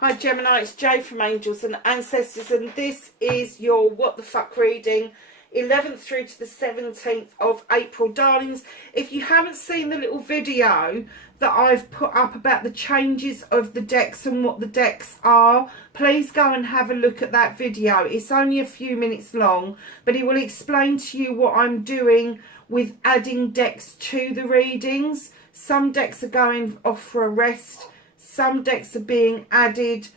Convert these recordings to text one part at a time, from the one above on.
Hi Gemini, it's Jay from Angels and Ancestors, and this is your What the Fuck reading, 11th through to the 17th of April. Darlings, if you haven't seen the little video that I've put up about the changes of the decks and what the decks are, please go and have a look at that video. It's only a few minutes long, but it will explain to you what I'm doing with adding decks to the readings. Some decks are going off for a rest. Some decks are being added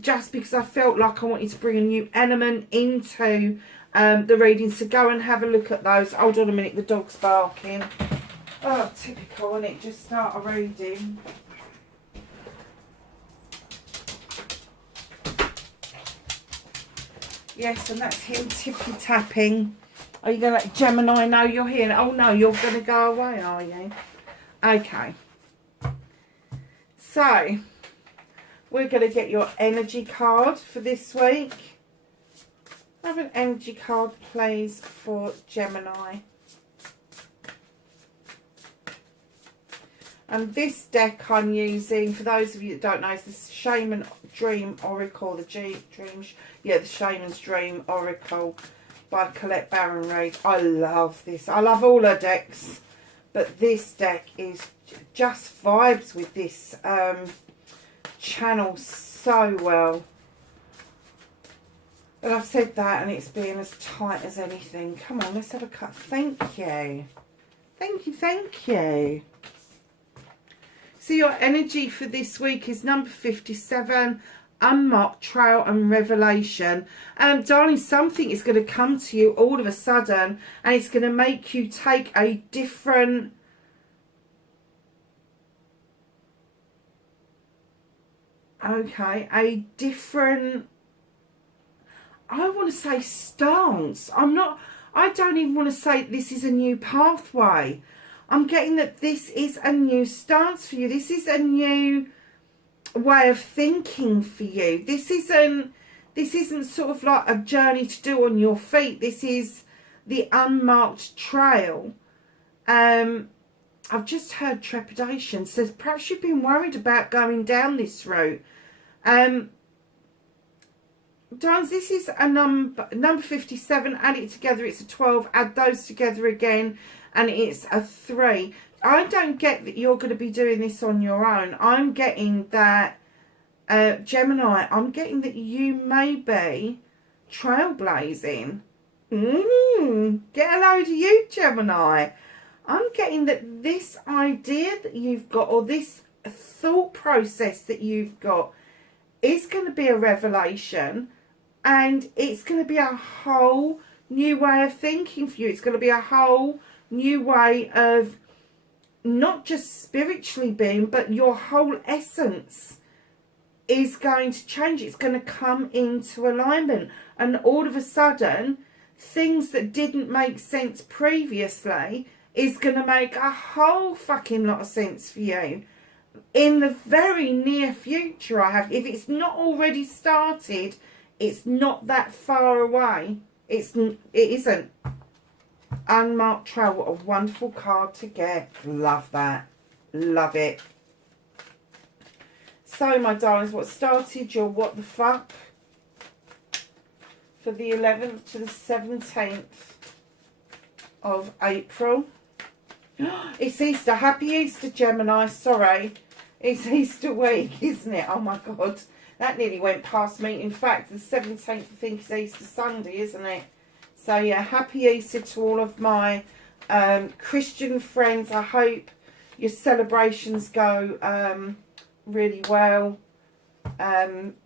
just because I felt like I wanted to bring a new element into the reading. So go and have a look at those. Hold on a minute, the dog's barking. Oh, typical, isn't it? Just start a reading. Yes, and that's him tippy-tapping. Are you going to let Gemini know you're here? Oh, no, you're going to go away, are you? Okay. So, we're going to get your energy card for this week. Have an energy card, please, for Gemini. And this deck I'm using, for those of you that don't know, is the Shaman Dream Oracle, the Shaman's Dream Oracle by Colette Baron Reid. I love this. I love all her decks, but this deck is just vibes with this channel so well. But I've said that and it's being as tight as anything. Come on, let's have a cut. Thank you. Thank you, thank you. So your energy for this week is number 57, Unmarked Trail and Revelation. Darling, something is going to come to you all of a sudden and it's going to make you take a different a different, I want to say stance. I don't even want to say this is a new pathway. I'm getting that this is a new stance for you. This is a new way of thinking for you. This isn't sort of like a journey to do on your feet. This is the unmarked trail. I've just heard trepidation. So perhaps you've been worried about going down this route. Darlings, this is a number 57. Add it together, it's a 12. Add those together again, and it's a 3. I don't get that you're going to be doing this on your own. I'm getting that, Gemini, I'm getting that you may be trailblazing. Get a load of you, Gemini. I'm getting that this idea that you've got, or this thought process that you've got, is going to be a revelation, and it's going to be a whole new way of thinking for you. It's going to be a whole new way of not just spiritually being, but your whole essence is going to change. It's going to come into alignment, and all of a sudden things that didn't make sense previously is going to make a whole fucking lot of sense for you in the very near future. If it's not already started, it's not that far away. It isn't. Unmarked Trail, what a wonderful card to get. Love that. Love it. So, my darlings, what started your what the fuck for the 11th to the 17th of April. It's Easter. Happy Easter, Gemini. Sorry. It's Easter week, isn't it? Oh, my God. That nearly went past me. In fact, the 17th, I think, is Easter Sunday, isn't it? So, yeah, happy Easter to all of my Christian friends. I hope your celebrations go really well.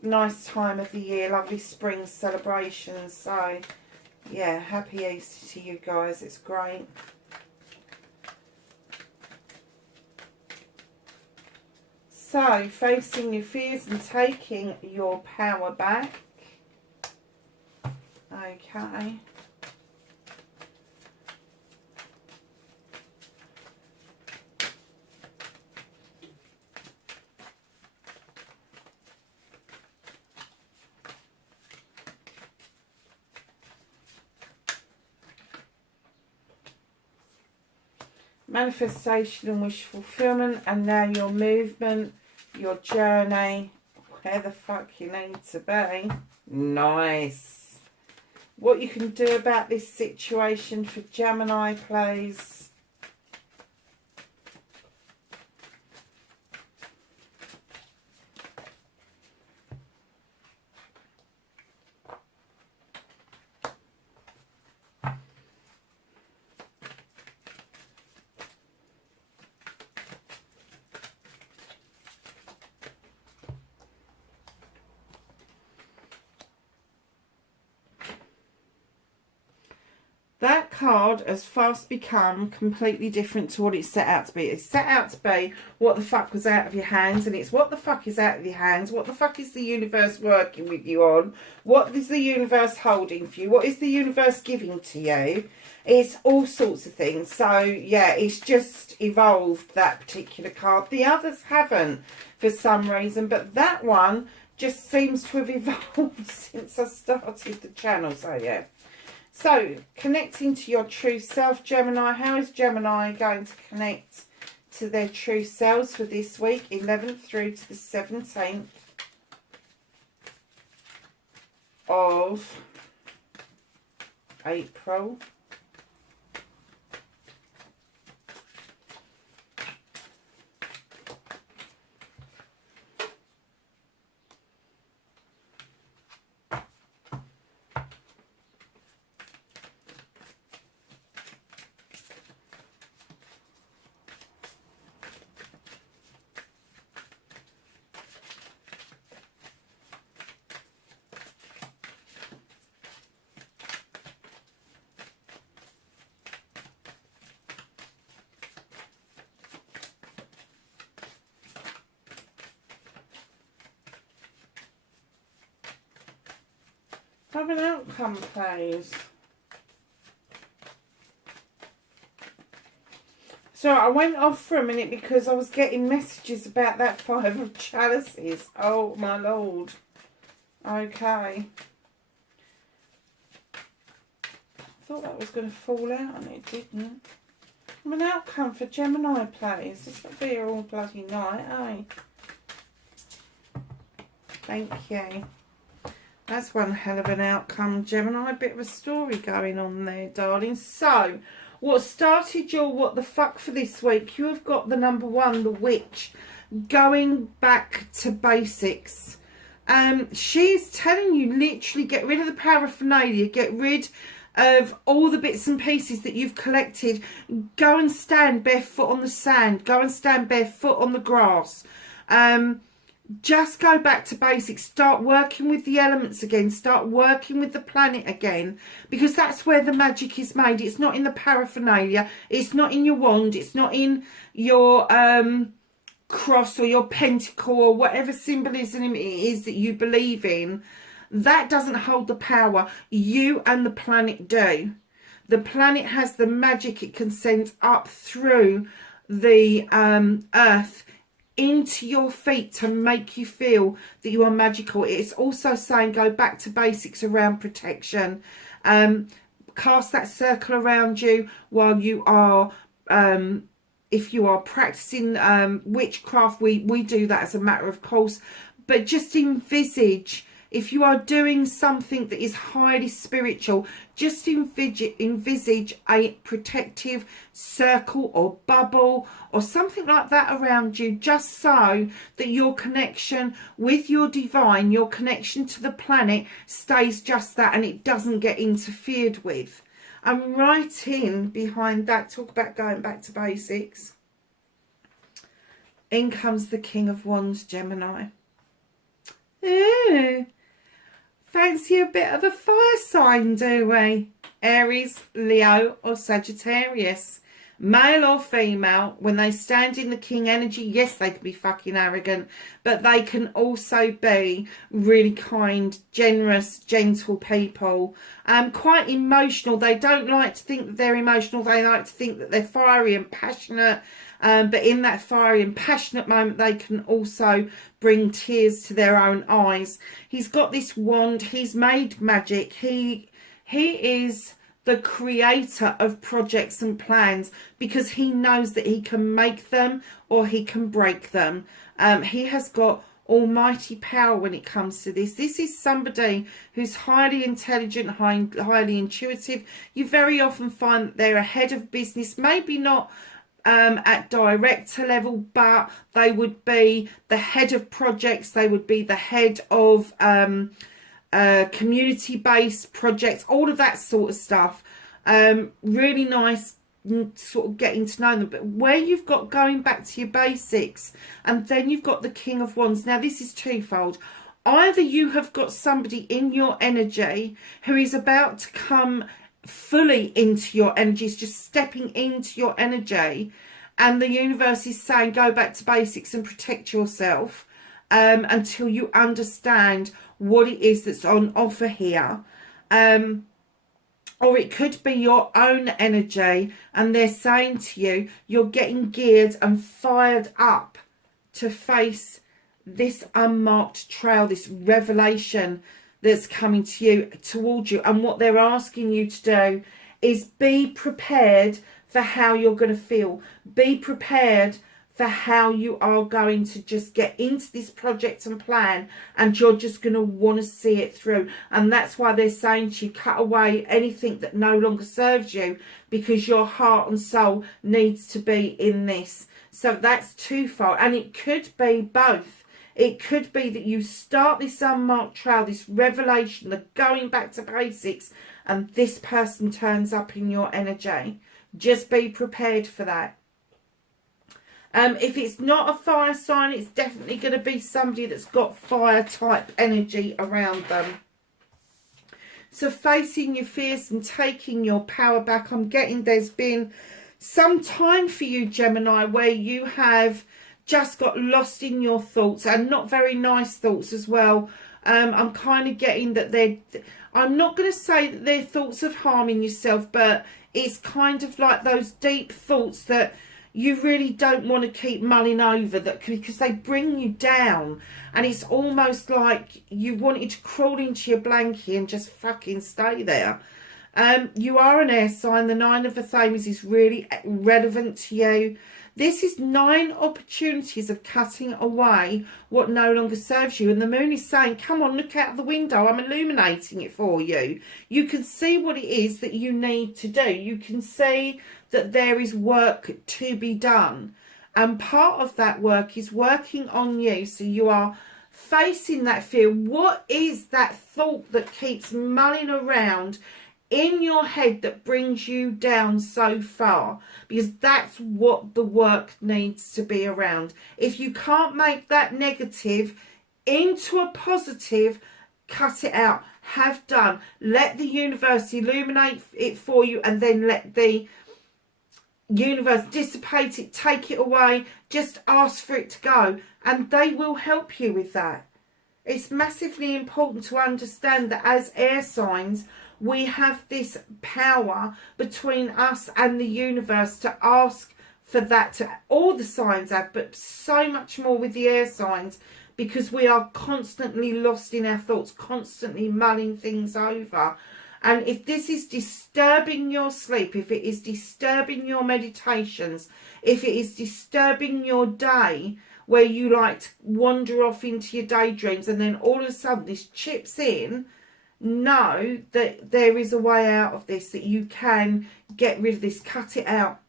Nice time of the year. Lovely spring celebrations. So, yeah, happy Easter to you guys. It's great. So, facing your fears and taking your power back. Okay. Manifestation and wish fulfillment, and now your movement, your journey. where the fuck you need to be. Nice. What you can do about this situation for Gemini, please. That card has fast become completely different to what it's set out to be. It's set out to be what the fuck was out of your hands, and it's what the fuck is out of your hands. What the fuck is the universe working with you on? What is the universe holding for you? What is the universe giving to you? It's all sorts of things. So, yeah, it's just evolved, that particular card. The others haven't for some reason, but that one just seems to have evolved since I started the channel. So, yeah. So, connecting to your true self, Gemini. How is Gemini going to connect to their true selves for this week, 11th through to the 17th of April? Have an outcome, please. So I went off for a minute because I was getting messages about that 5 of chalices. Oh, my Lord. Okay. I thought that was going to fall out and it didn't. Have an outcome for Gemini, please. This will be here all bloody night, eh? Thank you. That's one hell of an outcome, Gemini. A bit of a story going on there, darling. So, what started your what the fuck for this week? You have got the number 1, the witch, going back to basics. She's telling you literally get rid of the paraphernalia, get rid of all the bits and pieces that you've collected. Go and stand barefoot on the sand. Go and stand barefoot on the grass. Just go back to basics. Start working with the elements again. Start working with the planet again. Because that's where the magic is made. It's not in the paraphernalia. It's not in your wand. It's not in your cross or your pentacle or whatever symbolism it is that you believe in. That doesn't hold the power. You and the planet do. The planet has the magic. It can send up through the earth into your feet to make you feel that you are magical. It's also saying go back to basics around protection. Cast that circle around you while you are, if you are practicing witchcraft, we do that as a matter of course. But just envisage, if you are doing something that is highly spiritual, just envisage a protective circle or bubble or something like that around you, just so that your connection with your divine, your connection to the planet stays just that and it doesn't get interfered with. And right in behind that, talk about going back to basics. In comes the King of Wands, Gemini. Ooh. Fancy a bit of a fire sign, do we? Aries, Leo or Sagittarius. Male or female, when they stand in the king energy, yes, they can be fucking arrogant, but they can also be really kind, generous, gentle people. Quite emotional. They don't like to think that they're emotional. They like to think that they're fiery and passionate. But in that fiery and passionate moment, they can also bring tears to their own eyes. He's got this wand. He's made magic. He is the creator of projects and plans because he knows that he can make them or he can break them. He has got almighty power when it comes to this. This is somebody who's highly intelligent, highly intuitive. You very often find that they're ahead of business, maybe not at director level, but they would be the head of projects, they would be the head of community-based projects, all of that sort of stuff. Really nice sort of getting to know them. But where you've got going back to your basics, and then you've got the King of Wands. Now this is twofold. Either you have got somebody in your energy who is about to come fully into your energy, is just stepping into your energy, and the universe is saying go back to basics and protect yourself until you understand what it is that's on offer here. Or it could be your own energy, and they're saying to you, you're getting geared and fired up to face this unmarked trail, this revelation that's coming to you, towards you. And what they're asking you to do is be prepared for how you're going to feel. Be prepared for how you are going to just get into this project and plan, and you're just going to want to see it through. And that's why they're saying to you, cut away anything that no longer serves you, because your heart and soul needs to be in this. So that's twofold, and it could be both. It could be that you start this unmarked trail, this revelation, the going back to basics, and this person turns up in your energy. Just be prepared for that. If it's not a fire sign, it's definitely going to be somebody that's got fire type energy around them. So facing your fears and taking your power back. I'm getting there's been some time for you, Gemini, where you have just got lost in your thoughts, and not very nice thoughts as well. I'm kind of getting that I'm not going to say that they're thoughts of harming yourself, but it's kind of like those deep thoughts that you really don't want to keep mulling over, that because they bring you down, and it's almost like you wanted to crawl into your blankie and just fucking stay there. You are an air sign. The Nine of the Thames is really relevant to you. This is 9 opportunities of cutting away what no longer serves you. And the moon is saying, come on, look out the window. I'm illuminating it for you. You can see what it is that you need to do. You can see that there is work to be done. And part of that work is working on you. So you are facing that fear. What is that thought that keeps mulling around in your head that brings you down so far? Because that's what the work needs to be around. If you can't make that negative into a positive, cut it out. Have done. Let the universe illuminate it for you, and then let the universe dissipate it, take it away. Just ask for it to go, and they will help you with that. It's massively important to understand that as air signs, we have this power between us and the universe to ask for that. To all the signs have, but so much more with the air signs, because we are constantly lost in our thoughts, constantly mulling things over. And if this is disturbing your sleep, if it is disturbing your meditations, if it is disturbing your day, where you like to wander off into your daydreams, and then all of a sudden this chips in, know that there is a way out of this, that you can get rid of this. Cut it out.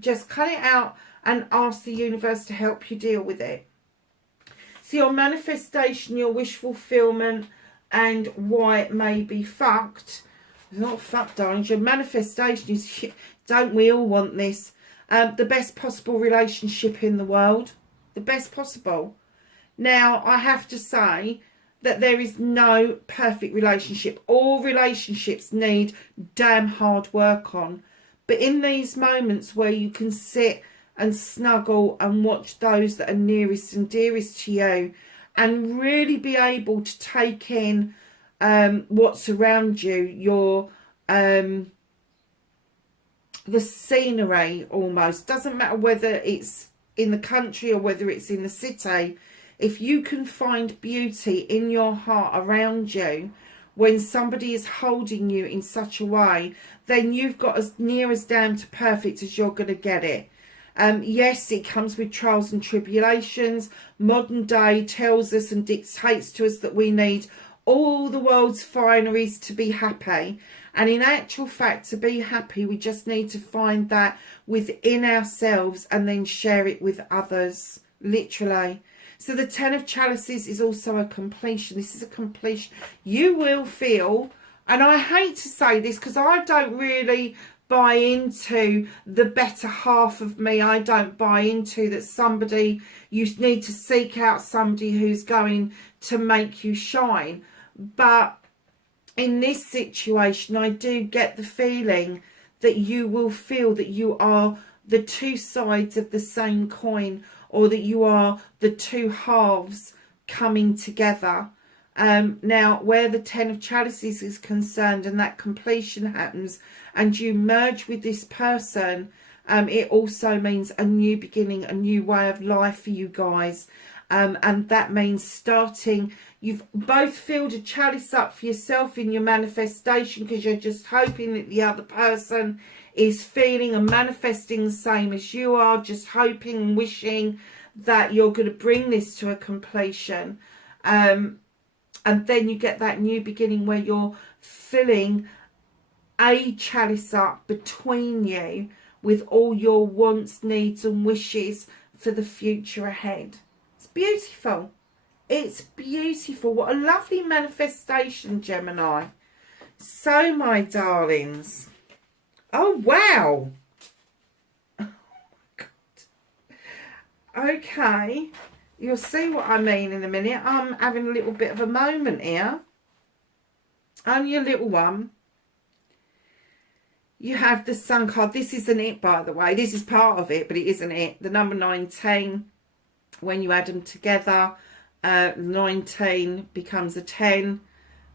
Just cut it out and ask the universe to help you deal with it. So your manifestation, your wish fulfillment, and why it may be fucked. It's not fucked, darling. Your manifestation is, don't we all want this? The best possible relationship in the world. The best possible. Now, I have to say that there is no perfect relationship. All relationships need damn hard work on. But in these moments where you can sit and snuggle and watch those that are nearest and dearest to you, and really be able to take in what's around you, your the scenery almost. Doesn't matter whether it's in the country or whether it's in the city. If you can find beauty in your heart around you, when somebody is holding you in such a way, then you've got as near as damn to perfect as you're going to get it. Yes, it comes with trials and tribulations. Modern day tells us and dictates to us that we need all the world's fineries to be happy. And in actual fact, to be happy, we just need to find that within ourselves and then share it with others, literally. So the Ten of Chalices is also a completion. This is a completion. You will feel, and I hate to say this because I don't really buy into the better half of me. I don't buy into that somebody, you need to seek out somebody who's going to make you shine. But in this situation, I do get the feeling that you will feel that you are the two sides of the same coin, or that you are the two halves coming together. Now, where the Ten of Chalices is concerned and that completion happens and you merge with this person, it also means a new beginning, a new way of life for you guys. And that means starting, you've both filled a chalice up for yourself in your manifestation because you're just hoping that the other person is feeling and manifesting the same as you are, just hoping and wishing that you're going to bring this to a completion. And then you get that new beginning where you're filling a chalice up between you with all your wants, needs and wishes for the future ahead. It's beautiful. It's beautiful. What a lovely manifestation, Gemini. So, my darlings. Oh, wow. Oh, my God. Okay. You'll see what I mean in a minute. I'm having a little bit of a moment here. Only a little one. You have the Sun card. This isn't it, by the way. This is part of it, but it isn't it. The number 19, when you add them together, 19 becomes a 10.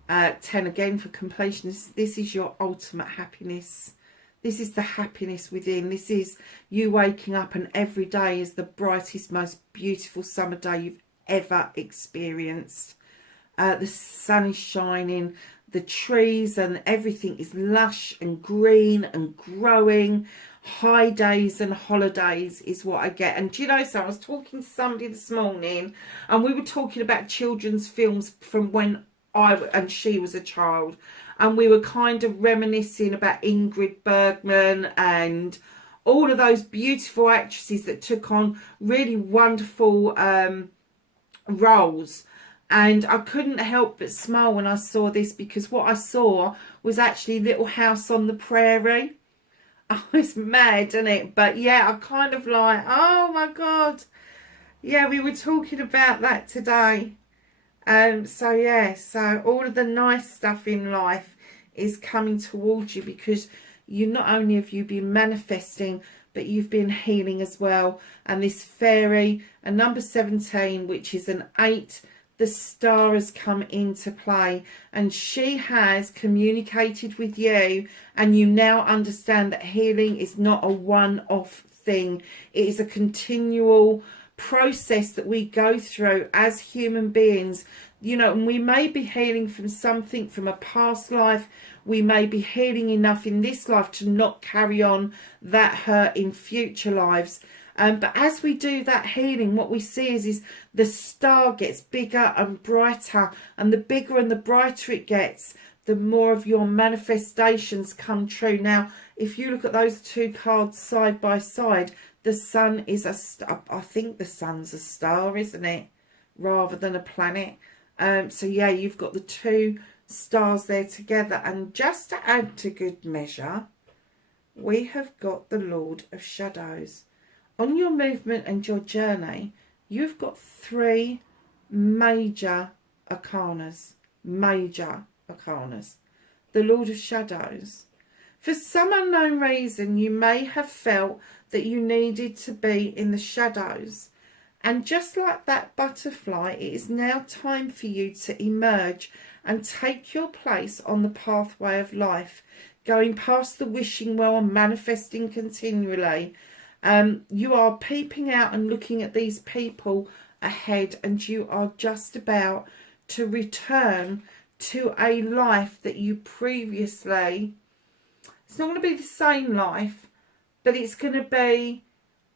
10 again for completion. This is your ultimate happiness. This is the happiness within. This is you waking up and every day is the brightest, most beautiful summer day you've ever experienced. The sun is shining. The trees and everything is lush and green and growing. High days and holidays is what I get. And do you know, so I was talking to somebody this morning and we were talking about children's films from when I and she was a child. And we were kind of reminiscing about Ingrid Bergman and all of those beautiful actresses that took on really wonderful roles. And I couldn't help but smile when I saw this, because what I saw was actually Little House on the Prairie. Oh, it's mad, isn't it? But yeah, I kind of like, oh my God. Yeah, we were talking about that today. So yeah, so all of the nice stuff in life is coming towards you, because you not only have you been manifesting, but you've been healing as well. And this fairy, a number 17, which is an 8, the star has come into play, and she has communicated with you, and you now understand that healing is not a one-off thing. It is a continual process that we go through as human beings, you know, and we may be healing from something from a past life. We may be healing enough in this life to not carry on that hurt in future lives. But as we do that healing, what we see is the star gets bigger and brighter, and the bigger and the brighter it gets, the more of your manifestations come true. Now, if you look at those two cards side by side, the sun is a star. I think the sun's a star, isn't it? Rather than a planet. So yeah, you've got the two stars there together. And just to add to good measure, we have got the Lord of Shadows. On your movement and your journey, you've got 3 major arcanas. Major arcanas. The Lord of Shadows. For some unknown reason, you may have felt that you needed to be in the shadows. And just like that butterfly, it is now time for you to emerge and take your place on the pathway of life, going past the wishing well and manifesting continually. You are peeping out and looking at these people ahead, and you are just about to return to a life that you previously, it's not going to be the same life, but it's going to be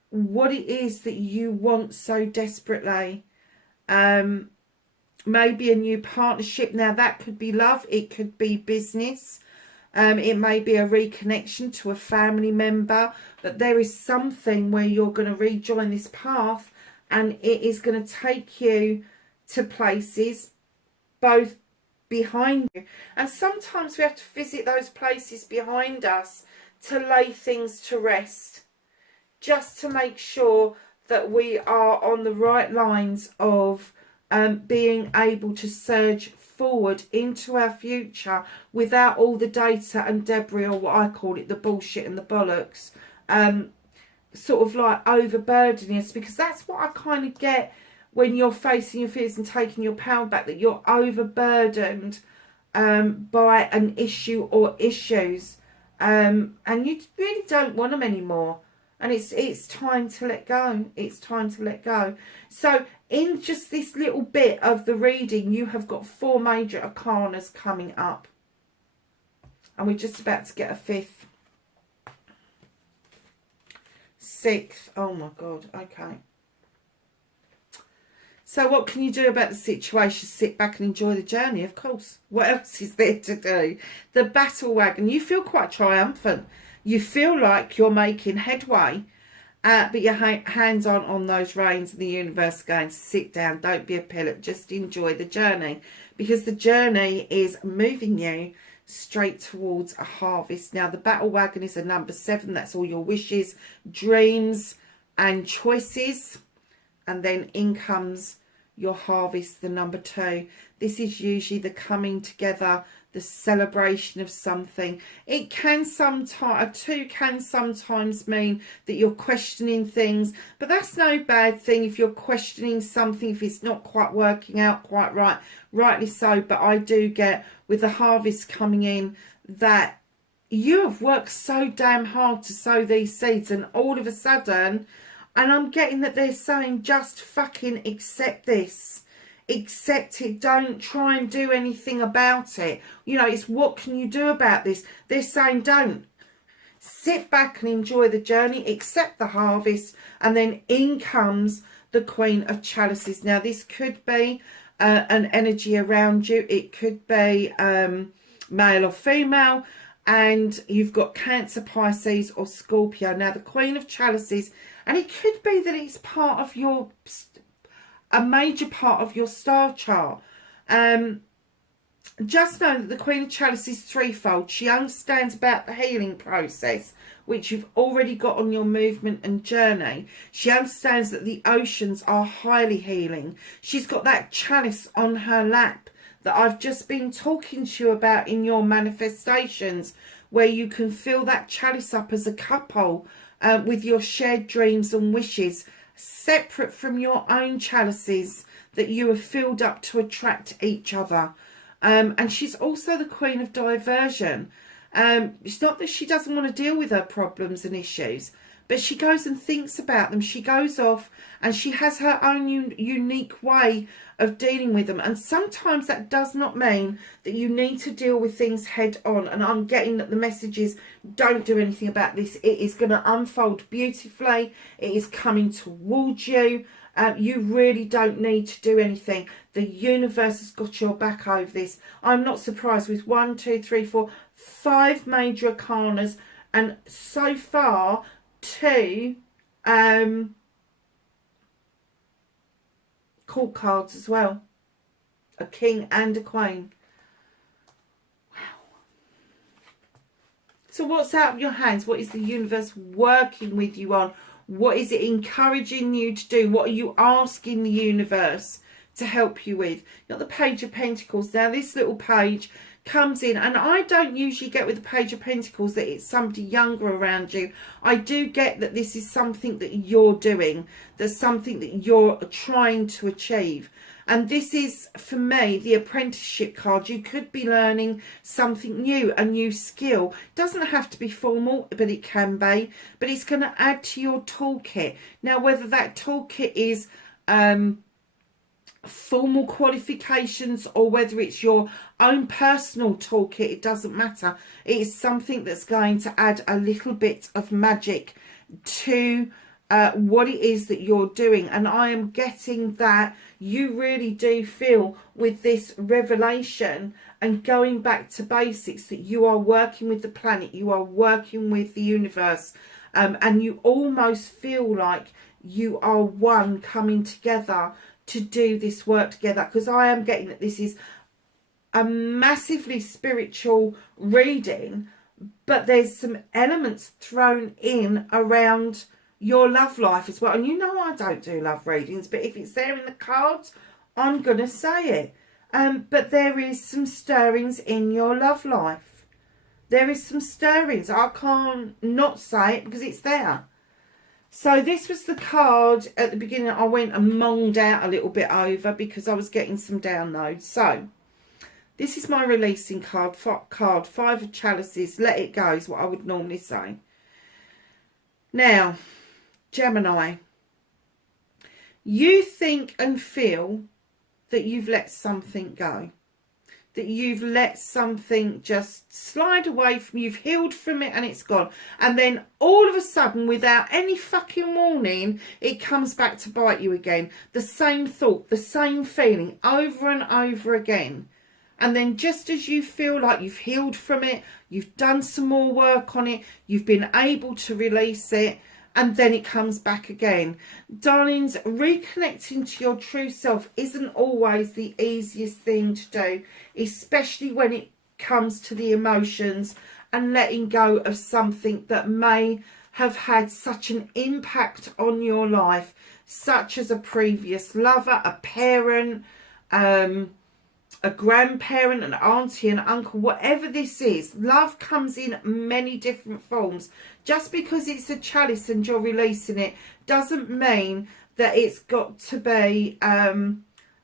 what it is that you want so desperately. Maybe a new partnership. Now that could be love, it could be business, it may be a reconnection to a family member, but there is something where you're going to rejoin this path, and it is going to take you to places both behind you, and sometimes we have to visit those places behind us to lay things to rest, just to make sure that we are on the right lines of being able to surge forward into our future without all the data and debris, or what I call it, the bullshit and the bollocks, sort of like overburdening us, because that's what I kind of get when you're facing your fears and taking your power back, that you're overburdened by an issue or issues, and you really don't want them anymore. And it's time to let go. It's time to let go. So in just this little bit of the reading, you have got 4 major arcanas coming up. And we're just about to get a 5th. 6th. Oh my God. Okay. So what can you do about the situation? Sit back and enjoy the journey, of course. What else is there to do? The battle wagon. You feel quite triumphant. You feel like you're making headway, but your hands aren't on those reins, and the universe is going, sit down, don't be a pillock, just enjoy the journey, because the journey is moving you straight towards a harvest. Now, the battle wagon is a number 7. That's all your wishes, dreams and choices. And then in comes your harvest, the number 2. This is usually the coming together, the celebration of something. It can sometimes, a 2 can sometimes mean that you're questioning things, but that's no bad thing if you're questioning something, if it's not quite working out quite right, rightly so. But I do get, with the harvest coming in, that you have worked so damn hard to sow these seeds, and all of a sudden, and I'm getting that they're saying, just fucking accept this. Accept it. Don't try and do anything about it. You know, it's what can you do about this? They're saying don't. Sit back and enjoy the journey. Accept the harvest. And then in comes the Queen of Chalices. Now, this could be an energy around you. It could be male or female. And you've got Cancer, Pisces or Scorpio. Now, the Queen of Chalices, and it could be that it's part of your, a major part of your star chart. Just know that the Queen of Chalices is threefold. She understands about the healing process, which you've already got on your movement and journey. She understands that the oceans are highly healing. She's got that chalice on her lap that I've just been talking to you about in your manifestations, where you can fill that chalice up as a couple with your shared dreams and wishes, separate from your own chalices that you have filled up to attract each other. And she's also the Queen of Diversion. It's not that she doesn't want to deal with her problems and issues, but she goes and thinks about them. She goes off and she has her own unique way of dealing with them. And sometimes that does not mean that you need to deal with things head on. And I'm getting that the message is, don't do anything about this. It is going to unfold beautifully. It is coming towards you. You really don't need to do anything. The universe has got your back over this. I'm not surprised with 1, 2, 3, 4, 5 major arcanas, and so far 2 court cards as well. A king and a queen. Wow. So what's out of your hands? What is the universe working with you on? What is it encouraging you to do? What are you asking the universe to help you with? You've got the Page of Pentacles. Now this little page comes in, and I don't usually get with the Page of Pentacles that it's somebody younger around you. I do get that this is something that you're doing. There's something that you're trying to achieve. And this is, for me, the apprenticeship card. You could be learning something new, a new skill. It doesn't have to be formal, but it can be. But it's going to add to your toolkit. Now, whether that toolkit is formal qualifications or whether it's your own personal toolkit, it doesn't matter. It is something that's going to add a little bit of magic to what it is that you're doing. And I am getting that you really do feel with this revelation and going back to basics that you are working with the planet, you are working with the universe, and you almost feel like you are one coming together to do this work together. Because I am getting that this is a massively spiritual reading, but there's some elements thrown in around your love life as well. And you know I don't do love readings, but if it's there in the cards, I'm going to say it. But there is some stirrings in your love life. There is some stirrings. I can't not say it because it's there. So this was the card at the beginning. I went and monged out a little bit over because I was getting some downloads. So this is my releasing card. Five of Chalices. Let it go is what I would normally say. Now, Gemini, you think and feel that you've let something go, that you've let something just slide away from you, you've healed from it and it's gone. And then all of a sudden, without any fucking warning, it comes back to bite you again. The same thought, the same feeling over and over again. And then just as you feel like you've healed from it, you've done some more work on it, you've been able to release it, and then it comes back again. Darlings, reconnecting to your true self isn't always the easiest thing to do, especially when it comes to the emotions and letting go of something that may have had such an impact on your life, such as a previous lover, a parent, a grandparent, an auntie, an uncle, whatever this is. Love comes in many different forms. Just because it's a chalice and you're releasing it doesn't mean that it's got to be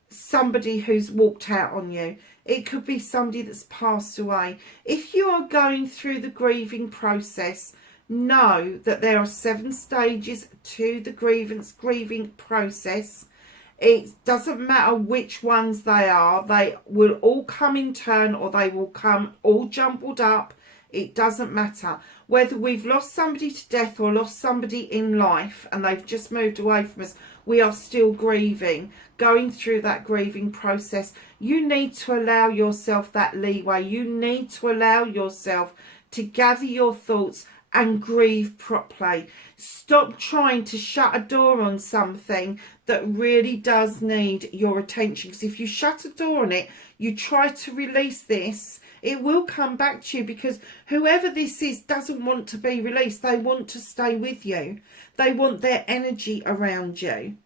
somebody who's walked out on you. It could be somebody that's passed away. If you are going through the grieving process, know that there are 7 stages to the grieving process. It doesn't matter which ones they are. They will all come in turn, or they will come all jumbled up. It doesn't matter. Whether we've lost somebody to death or lost somebody in life and they've just moved away from us, we are still grieving, going through that grieving process. You need to allow yourself that leeway. You need to allow yourself to gather your thoughts and grieve properly. Stop trying to shut a door on something that really does need your attention. Because if you shut a door on it, you try to release this, it will come back to you, because whoever this is doesn't want to be released. They want to stay with you. They want their energy around you.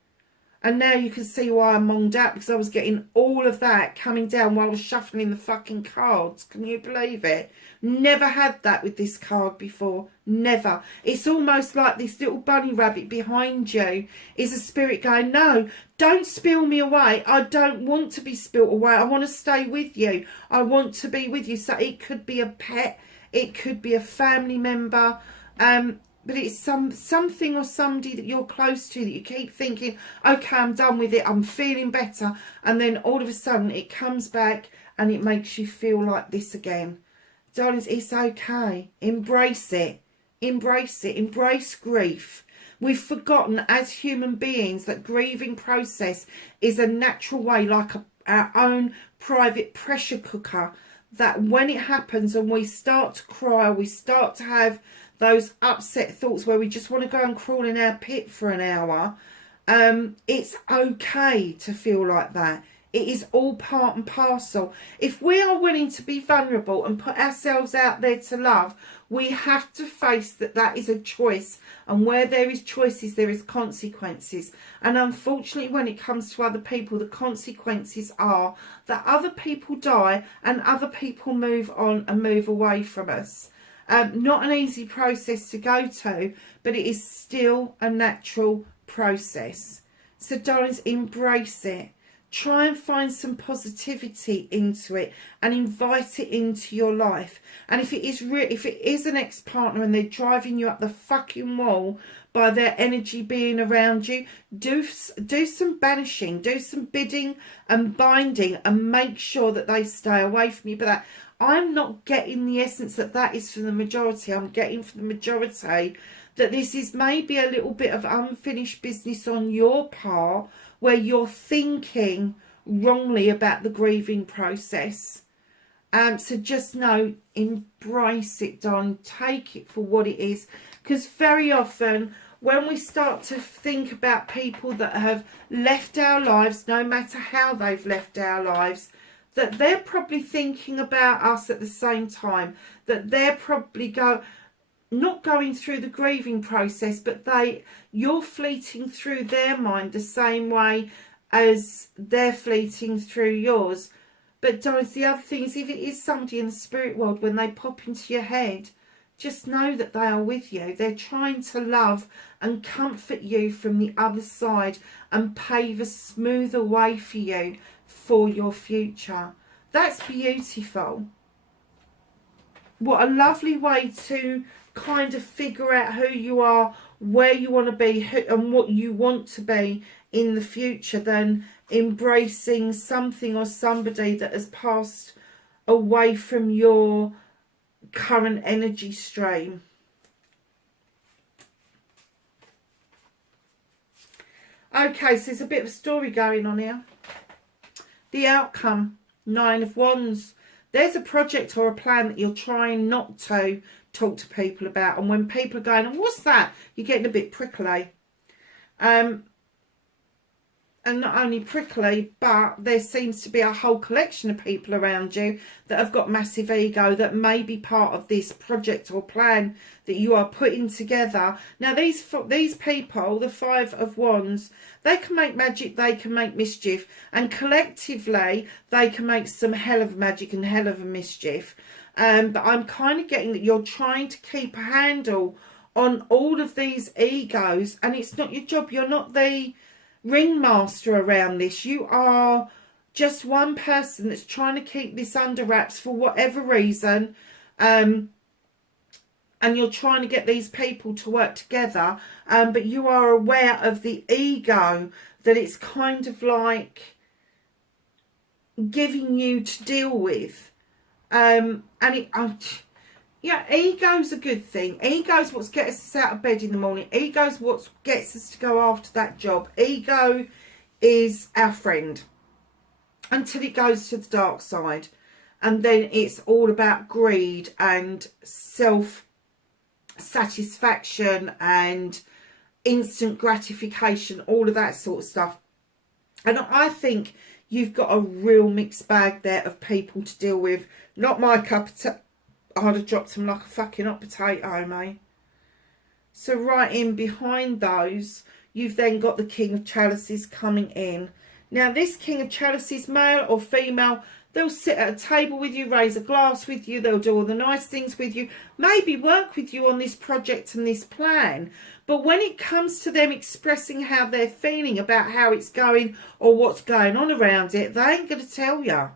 And now you can see why I monged out, because I was getting all of that coming down while I was shuffling the fucking cards. Can you believe it? Never had that with this card before. Never. It's almost like this little bunny rabbit behind you is a spirit going, no, don't spill me away. I don't want to be spilt away. I want to stay with you. I want to be with you. So it could be a pet. It could be a family member. But it's something or somebody that you're close to that you keep thinking, okay, I'm done with it, I'm feeling better. And then all of a sudden it comes back and it makes you feel like this again. Darlings, it's okay. Embrace it. Embrace it. Embrace grief. We've forgotten as human beings that grieving process is a natural way, like our own private pressure cooker, that when it happens and we start to cry, we start to have those upset thoughts where we just want to go and crawl in our pit for an hour, it's okay to feel like that. It is all part and parcel. If we are willing to be vulnerable and put ourselves out there to love, we have to face that that is a choice. And where there is choices, there is consequences. And unfortunately, when it comes to other people, the consequences are that other people die and other people move on and move away from us. Not an easy process to go to, but it is still a natural process. So darlings, embrace it. Try and find some positivity into it and invite it into your life. And if it is an ex-partner and they're driving you up the fucking wall by their energy being around you, do some banishing, do some bidding and binding, and make sure that they stay away from you. But I'm not getting the essence that that is for the majority. I'm getting for the majority that this is maybe a little bit of unfinished business on your part, where you're thinking wrongly about the grieving process. So just know, embrace it, darling. Take it for what it is. Because very often, when we start to think about people that have left our lives, no matter how they've left our lives, that they're probably thinking about us at the same time. That they're probably not going through the grieving process, but you're fleeting through their mind the same way as they're fleeting through yours. But guys, the other thing is, if it is somebody in the spirit world, when they pop into your head, just know that they are with you. They're trying to love and comfort you from the other side and pave a smoother way for you for your future. That's beautiful. What a lovely way to kind of figure out who you are, where you want to be, and what you want to be in the future, than embracing something or somebody that has passed away from your current energy stream. Okay, so there's a bit of a story going on here. The outcome, 9 of Wands. There's a project or a plan that you're trying not to talk to people about, and when people are going, oh, what's that? You're getting a bit prickly. And not only prickly, but there seems to be a whole collection of people around you that have got massive ego, that may be part of this project or plan that you are putting together. Now, these people, the 5 of Wands, they can make magic, they can make mischief, and collectively they can make some hell of magic and hell of a mischief. But I'm kind of getting that you're trying to keep a handle on all of these egos, and it's not your job. You're not the ringmaster around this. You are just one person that's trying to keep this under wraps for whatever reason, and you're trying to get these people to work together, but you are aware of the ego, that it's kind of like giving you to deal with, and yeah, ego's a good thing. Ego's what gets us out of bed in the morning. Ego's what gets us to go after that job. Ego is our friend until it goes to the dark side. And then it's all about greed and self-satisfaction and instant gratification, all of that sort of stuff. And I think you've got a real mixed bag there of people to deal with. Not my cup of tea. I'd have dropped them like a fucking hot potato, mate. So right in behind those, you've then got the King of Chalices coming in. Now, this King of Chalices, male or female, they'll sit at a table with you, raise a glass with you, they'll do all the nice things with you, maybe work with you on this project and this plan. But when it comes to them expressing how they're feeling about how it's going or what's going on around it, they ain't going to tell you.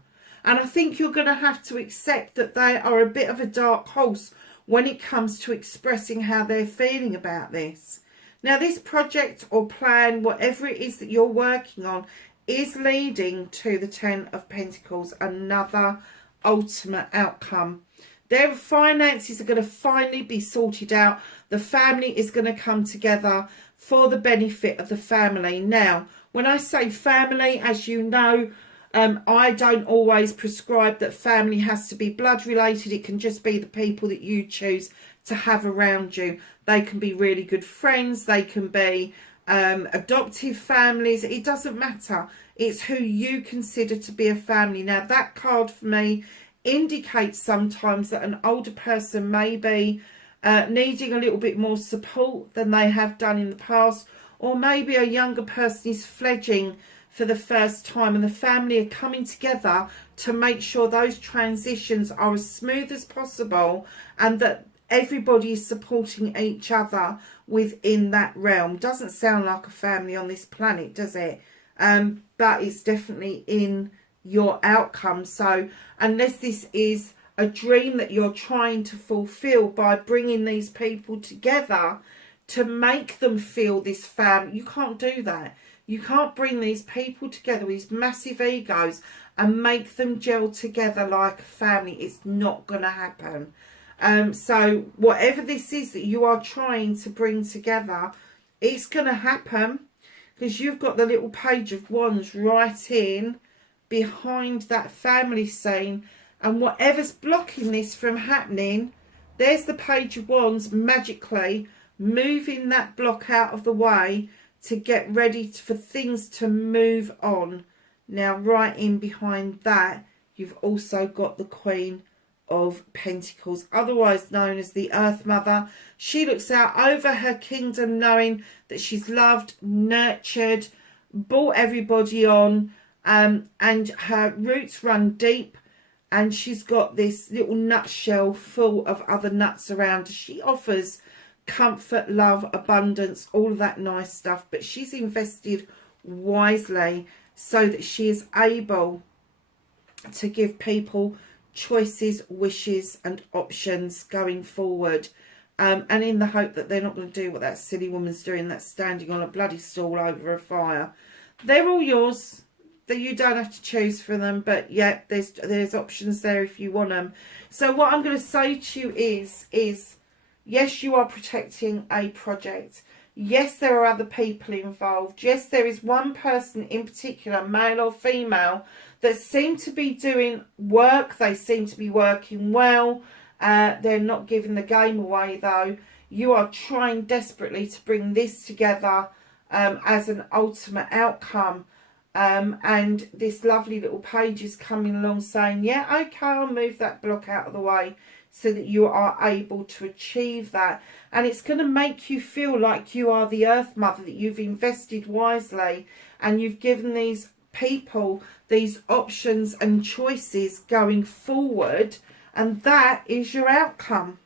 And I think you're going to have to accept that they are a bit of a dark horse when it comes to expressing how they're feeling about this. Now, this project or plan, whatever it is that you're working on, is leading to the 10 of Pentacles, another ultimate outcome. Their finances are going to finally be sorted out. The family is going to come together for the benefit of the family. Now, when I say family, as you know, I don't always prescribe that family has to be blood related. It can just be the people that you choose to have around you. They can be really good friends. They can be adoptive families. It doesn't matter. It's who you consider to be a family. Now, that card for me indicates sometimes that an older person may be needing a little bit more support than they have done in the past, or maybe a younger person is fledging for the first time, and the family are coming together to make sure those transitions are as smooth as possible, and that everybody is supporting each other within that realm. Doesn't sound like a family on this planet, does it? But it's definitely in your outcome. So unless this is a dream that you're trying to fulfill by bringing these people together to make them feel this family, you can't do that. You can't bring these people together, these massive egos, and make them gel together like a family. It's not going to happen. So whatever this is that you are trying to bring together, it's going to happen, because you've got the little Page of Wands right in behind that family scene. And whatever's blocking this from happening, there's the Page of Wands magically moving that block out of the way to get ready for things to move on. Now, right in behind that, you've also got the Queen of Pentacles, otherwise known as the Earth Mother. She looks out over her kingdom knowing that she's loved, nurtured, brought everybody on, and her roots run deep, and she's got this little nutshell full of other nuts around her. She offers comfort, love, abundance, all of that nice stuff, but she's invested wisely so that she is able to give people choices, wishes and options going forward, and in the hope that they're not going to do what that silly woman's doing, that's standing on a bloody stool over a fire. They're all yours, that you don't have to choose for them, but yeah, there's options there if you want them. So what I'm going to say to you is yes, you are protecting a project. Yes, there are other people involved. Yes, there is one person in particular, male or female, that seem to be doing work. They seem to be working well. They're not giving the game away, though. You are trying desperately to bring this together as an ultimate outcome. And this lovely little Page is coming along saying, yeah, okay, I'll move that block out of the way so that you are able to achieve that. And it's going to make you feel like you are the Earth Mother, that you've invested wisely and you've given these people these options and choices going forward, and that is your outcome.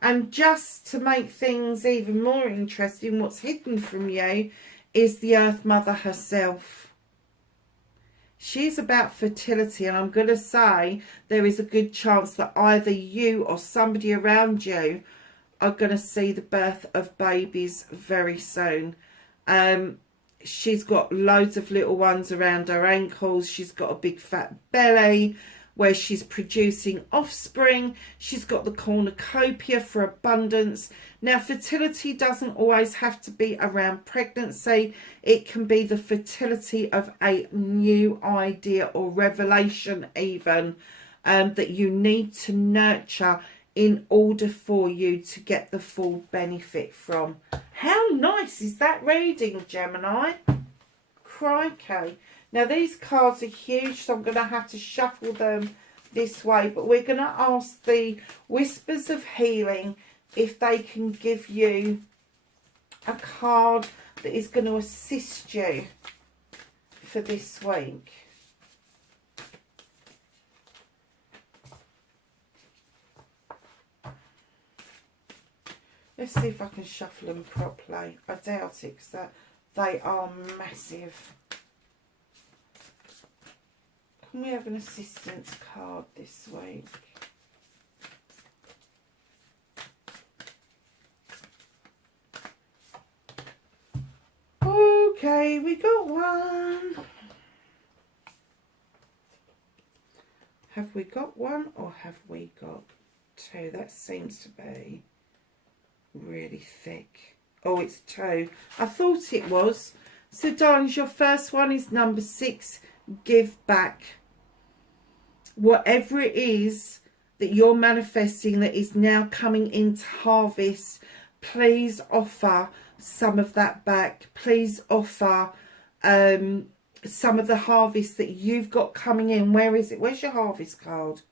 And just to make things even more interesting, what's hidden from you is the Earth Mother herself. She's about fertility, and I'm going to say there is a good chance that either you or somebody around you are going to see the birth of babies very soon. She's got loads of little ones around her ankles. She's got a big fat belly where she's producing offspring. She's got the cornucopia for abundance. Now, fertility doesn't always have to be around pregnancy. It can be the fertility of a new idea or revelation even, that you need to nurture in order for you to get the full benefit from. How nice is that reading, Gemini? Crikey. Now, these cards are huge, so I'm going to have to shuffle them this way. But we're going to ask the Whispers of Healing if they can give you a card that is going to assist you for this week. Let's see if I can shuffle them properly. I doubt it, because they are massive. Can we have an assistance card this week? Okay, we got one. Have we got one or have we got two? That seems to be really thick. Oh, it's two. I thought it was. So, darlings, your first one is number 6. Give back. Whatever it is that you're manifesting that is now coming into harvest, please offer some of that back. Please offer some of the harvest that you've got coming in. Where is it? Where's your harvest card?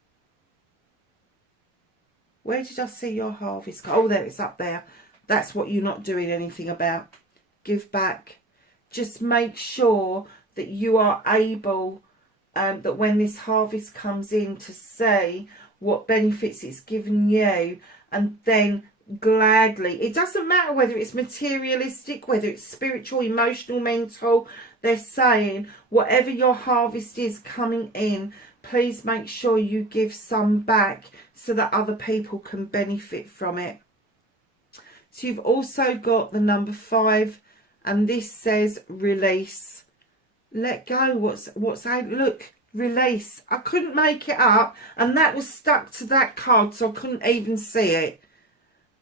Where did I see your harvest card? Oh, there, it's up there. That's what you're not doing anything about. Give back. Just make sure that you are able, that when this harvest comes in, to say what benefits it's given you, and then gladly, it doesn't matter whether it's materialistic, whether it's spiritual, emotional, mental, they're saying whatever your harvest is coming in, please make sure you give some back so that other people can benefit from it. So you've also got the number 5, and this says release. Let go. What's out? Look, Release. I couldn't make it up, and that was stuck to that card, so I couldn't even see it.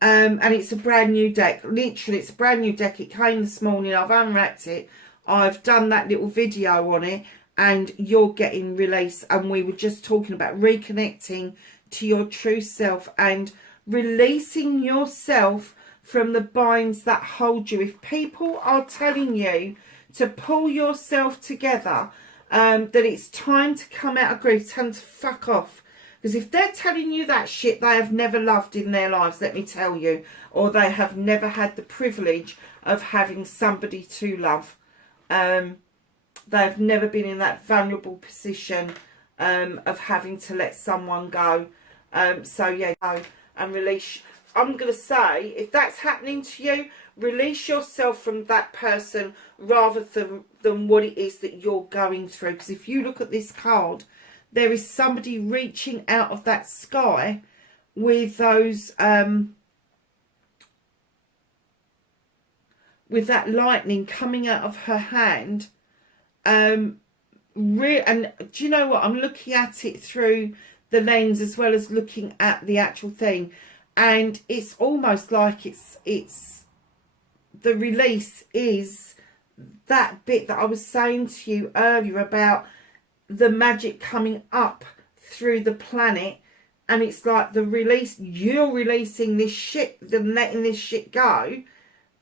And it's a brand new deck. Literally, it's a brand new deck. It came this morning. I've unwrapped it. I've done that little video on it, and you're getting release. And we were just talking about reconnecting to your true self and releasing yourself from the binds that hold you. If people are telling you to pull yourself together, that it's time to come out of grief, time to fuck off. Because if they're telling you that shit, they have never loved in their lives, let me tell you. Or they have never had the privilege of having somebody to love. They've never been in that vulnerable position of having to let someone go. So yeah, go and release. I'm going to say, if that's happening to you, release yourself from that person rather than what it is that you're going through. Because if you look at this card, there is somebody reaching out of that sky with those, with that lightning coming out of her hand. And do you know what? I'm looking at it through the lens as well as looking at the actual thing. And it's almost like it's the release is that bit that I was saying to you earlier about the magic coming up through the planet, and it's like the release, you're releasing this shit, then letting this shit go,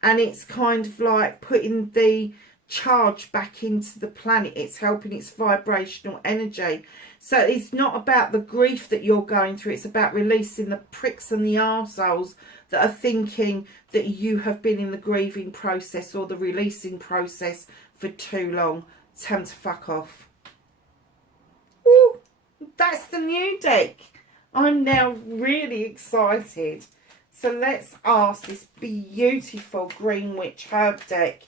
and it's kind of like putting the charge back into the planet. It's helping its vibrational energy. So it's not about the grief that you're going through, it's about releasing the pricks and the arseholes that are thinking that you have been in the grieving process or the releasing process for too long. Time to fuck off. Ooh, that's the new deck. I'm now really excited. So let's ask this beautiful Green Witch Herb deck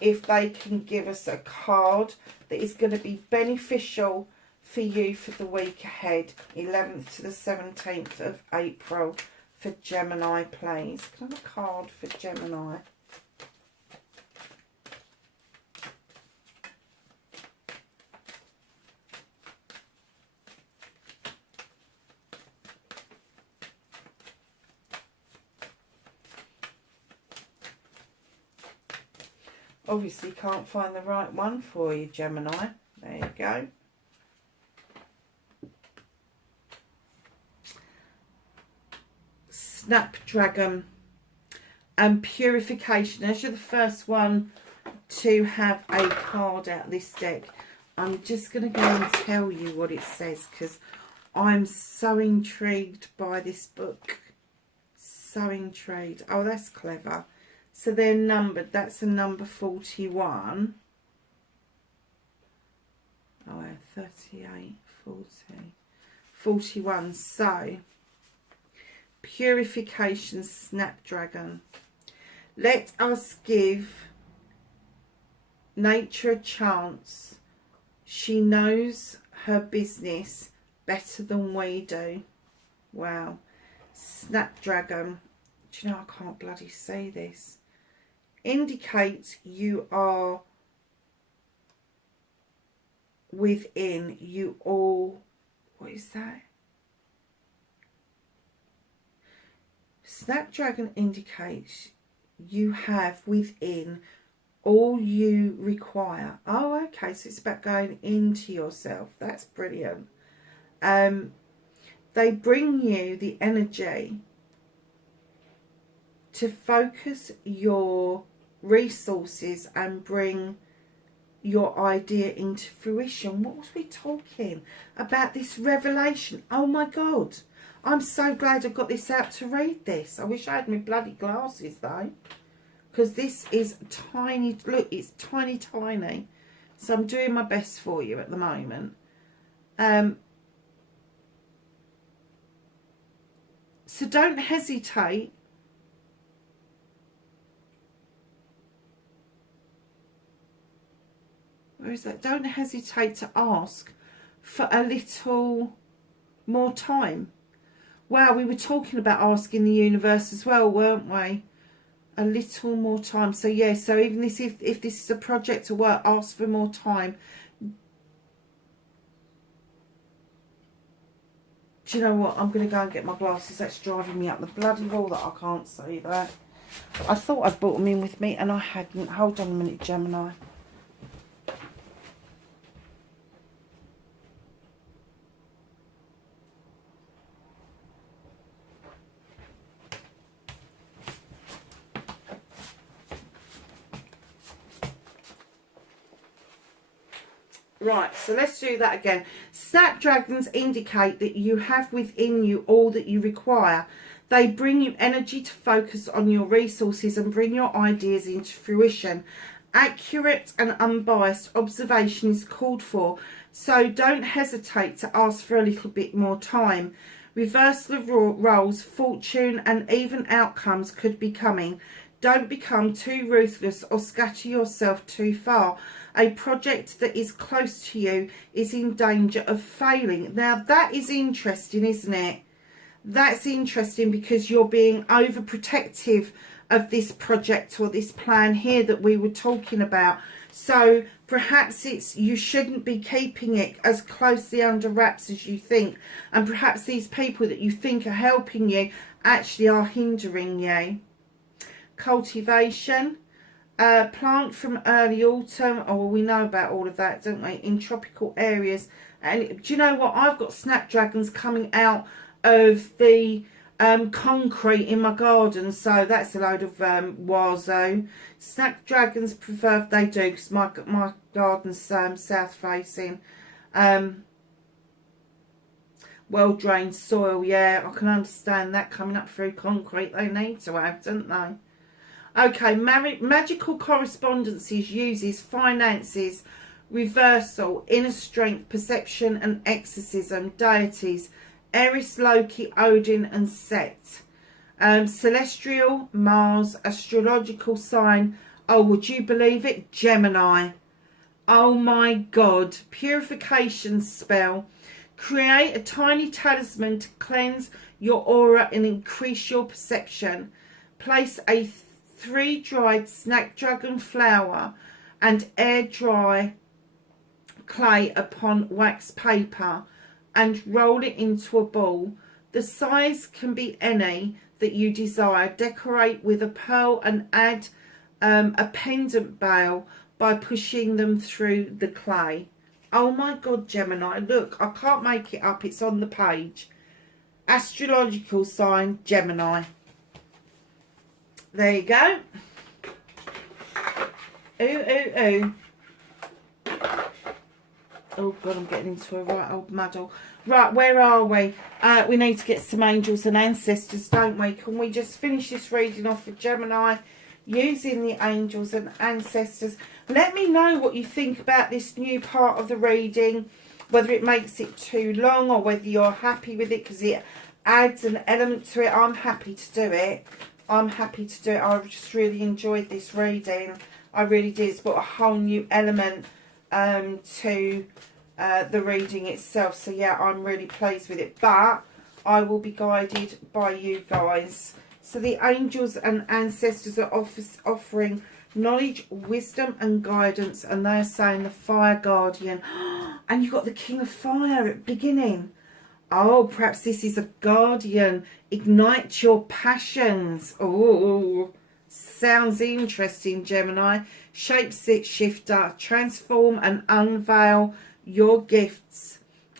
if they can give us a card that is going to be beneficial for you for the week ahead, 11th to the 17th of April for Gemini, please. Can I have a card for Gemini? Obviously can't find the right one for you, Gemini. There you go. Snapdragon and Purification. As you're the first one to have a card out of this deck, I'm just going to go and tell you what it says because I'm so intrigued by this book. So intrigued. Oh, that's clever. So they're numbered. That's a number 41. Oh, 38, 40, 41. So, Purification Snapdragon. Let us give nature a chance. She knows her business better than we do. Wow. Snapdragon. Do you know, I can't bloody say this. Indicates you are within you all. What is that? Snapdragon indicates you have within all you require. Oh, okay, so it's about going into yourself. That's brilliant. They bring you the energy to focus your resources and bring your idea into fruition. What was we talking about? This revelation. Oh my God, I'm so glad I got this out to read this. I wish I had my bloody glasses though, because this is tiny. Look, it's tiny. So I'm doing my best for you at the moment. So don't hesitate where is that? Don't hesitate to ask for a little more time. Wow, we were talking about asking the universe as well, weren't we? A little more time. So yeah, so even this, if this is a project to work, ask for more time. Do you know what? I'm going to go and get my glasses. That's driving me up the bloody wall that I can't see that. I thought I'd brought them in with me and I hadn't. Hold on a minute, Gemini. Right, so let's do that again. Snapdragons indicate that you have within you all that you require. They bring you energy to focus on your resources and bring your ideas into fruition. Accurate and unbiased observation is called for, so don't hesitate to ask for a little bit more time. Reversal of roles, fortune and even outcomes could be coming. Don't become too ruthless or scatter yourself too far. A project that is close to you is in danger of failing. Now that is interesting, isn't it? That's interesting because you're being overprotective of this project or this plan here that we were talking about. So perhaps you shouldn't be keeping it as closely under wraps as you think. And perhaps these people that you think are helping you actually are hindering you. Cultivation. Plant from early autumn. Oh, well, we know about all of that, don't we? In tropical areas. And do you know what? I've got snapdragons coming out of the concrete in my garden. So that's a load of wazo. Snapdragons prefer, they do, because my garden's south facing. Well drained soil. Yeah, I can understand that coming up through concrete. They need to have, don't they? Okay, magical correspondences uses finances, reversal, inner strength, perception and exorcism, deities, Eris, Loki, Odin and Set. Celestial, Mars, astrological sign. Oh, would you believe it? Gemini. Oh my God. Purification spell. Create a tiny talisman to cleanse your aura and increase your perception. Place a 3 dried snapdragon flower and air dry clay upon wax paper and roll it into a ball. The size can be any that you desire. Decorate with a pearl and add a pendant bale by pushing them through the clay. Oh my God, Gemini, look, I can't make it up, it's on the page. Astrological sign, Gemini. There you go. Ooh, ooh, ooh. Oh God, I'm getting into a right old muddle. Right, where are we? We need to get some angels and ancestors, don't we? Can we just finish this reading off with Gemini using the angels and ancestors? Let me know what you think about this new part of the reading, whether it makes it too long or whether you're happy with it because it adds an element to it. I'm happy to do it. I'm happy to do it. I just really enjoyed this reading. I really did. It's brought a whole new element to the reading itself. So yeah, I'm really pleased with it. But I will be guided by you guys. So the angels and ancestors are offering knowledge, wisdom and guidance. And they're saying the fire guardian. And you've got the king of fire at the beginning. Oh, perhaps this is a guardian. Ignite your passions. Oh, sounds interesting, Gemini. Shapeshifter. Transform and unveil your gifts.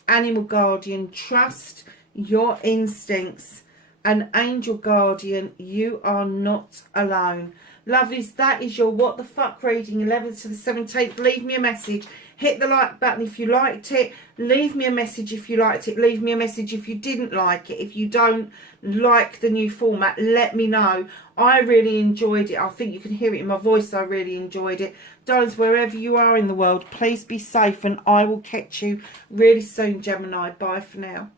Animal guardian. Trust your instincts. An angel guardian. You are not alone. Lovelies, that is your What the Fuck reading, 11th to the 17th. Leave me a message. Hit the like button if you liked it. Leave me a message if you liked it. Leave me a message if you didn't like it. If you don't like the new format, let me know. I really enjoyed it. I think you can hear it in my voice. I really enjoyed it. Darlings, wherever you are in the world, please be safe and I will catch you really soon, Gemini. Bye for now.